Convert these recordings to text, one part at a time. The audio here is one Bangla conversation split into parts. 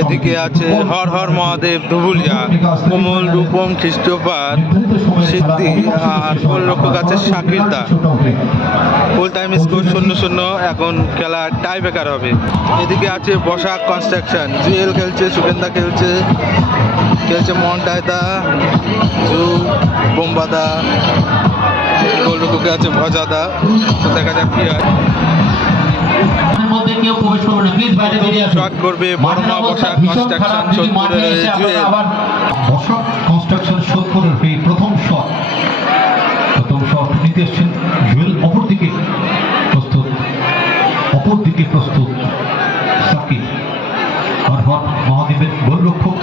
এদিকে আছে হর হর মহাদেব, ধুবুলিয়া, কোমল রূপম, খ্রিস্টপাদ, সিদ্ধি আর গোলরক্ষক আছে শাকির দা ফুল টাইম স্কোর শূন্য শূন্য, এখন খেলা টাই বেকার হবে। এদিকে আছে বসা কনস্ট্রাকশন জুয়েল খেলছে সুকেন্দা খেলছে খেলছে মন্টায়দা জু, বোম্বাদা গোলরক্ষকে আছে ভজাদা। তো দেখা যাক কি হয়। করবে না প্লিজ বাইরে বেরিয়ে করবে বর্মা বসা কনস্ট্রাকশন খারাপ, যদি মাঠে সোদপুরের জুয়েল বসক কনস্ট্রাকশন সোদপুরের এই প্রথম শট। প্রথম শট নিতে এসছেন জুয়েল। অপর প্রস্তুত অপর প্রস্তুত সাকিব। হর হর মহাদেবের গোলরক্ষক।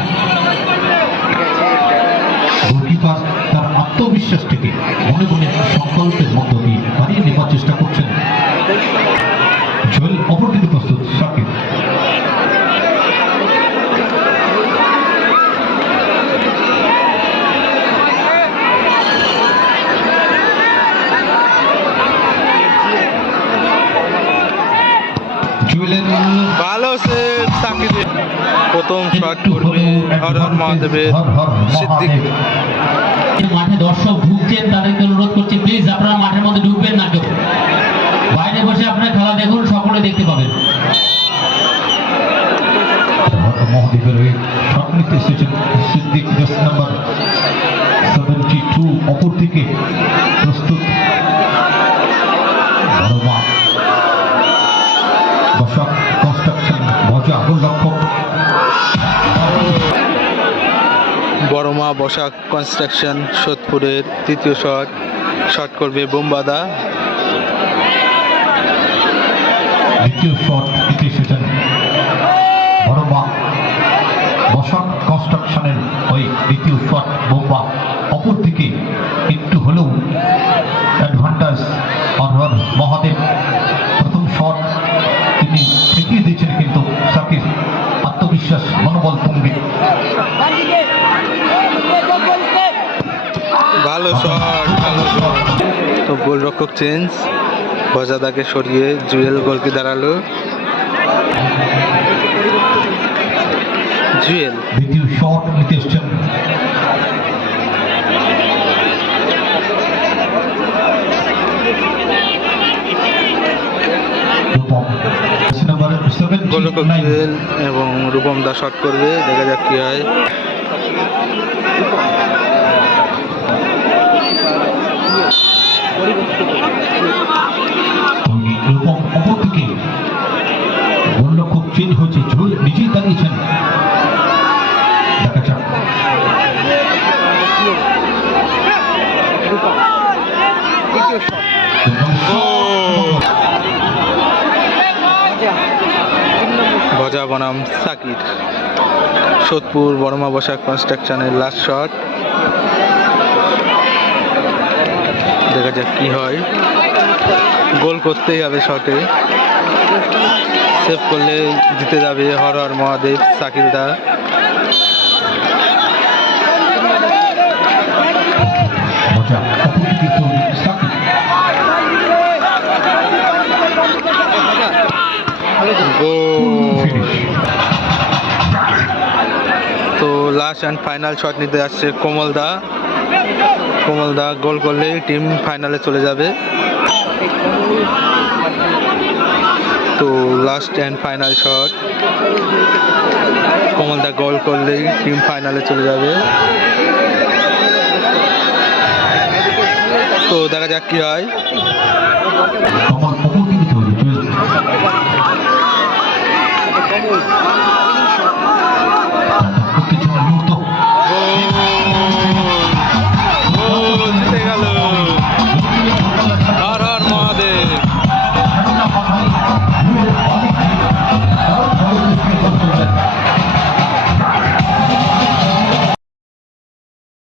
গোলকিপার তার আত্মবিশ্বাসটিকে মনে মনে সংকল্পের মধ্য দিয়ে হারিয়ে নেবার চেষ্টা করছেন। প্রথম শট করবে হর হর মহাদেবের সিদ্দিক মাঠে দর্শক ঢুকছেন তাদেরকে অনুরোধ করছি প্লিজ আপনারা মাঠের মধ্যে ঢুকবেন না কেউ বাইরে বসে আপনারা খেলা দেখুন সকলে দেখতে পাবেন মহাদেবের হয়ে সিদ্দিক দশ নাম্বার সেভেন্টি টু অপর দিকে বড়মা বসা কনস্ট্রাকশন সোদপুরের তৃতীয় শট শট করবে বোমবাদা। বসক কনস্ট্রাকশনের ওই দ্বিতীয় একটু হলেও অ্যাডভান্টেজ অনহর মহাদেব। প্রথম তিনি দিয়েছেন কিন্তু আত্মবিশ্বাস, মনোবল তুঙ্গে ভালো শট ভালো শট তো গোলরক্ষক চেঞ্জ। ভজাদাকে সরিয়ে জুয়েল গোলকি দাঁড়াল। জুয়েল। দ্বিতীয় শট নিতে এসছেন রূপম। নাম্বার 79 গোলরক্ষক জুয়েল এবং রূপম দা শট করবে দেখা যাক কি হয়। ভজা বনাম সাকির। সোদপুর বড়মা বসা কনস্ট্রাকশনের লাস্ট শট দেখা যাক কি হয়। গোল করতেই হবে শটে। সেভ করলে জিতে যাবে Har Har Mahadev Sakir last and final shot নিতে আসছে কোমল দা। কোমল দা গোল করলেই টিম ফাইনালে চলে যাবে। তো last and final shot. Komal the goal করলেই টিম ফাইনালে চলে যাবে। তো দেখা যাক কি হয়।